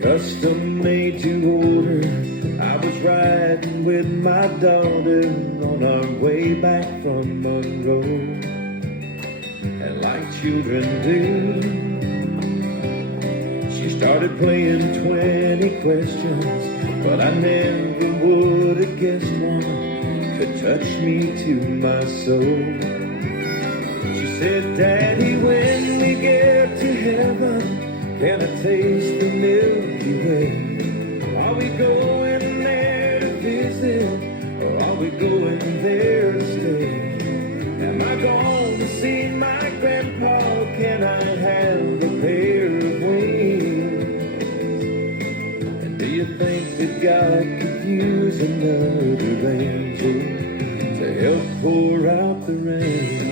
custom made to order. I was riding with my daughter on our way back from Monroe, and like children do, she started playing 20 questions, but I never would have guessed one could touch me to my soul. She said, Daddy, when we get to heaven, can I taste the Milky Way? Are we going there to visit, or are we going there to stay? Am I going to see my grandpa? Can I have a pair of wings? And do you think that God could use another angel to help pour out the rain?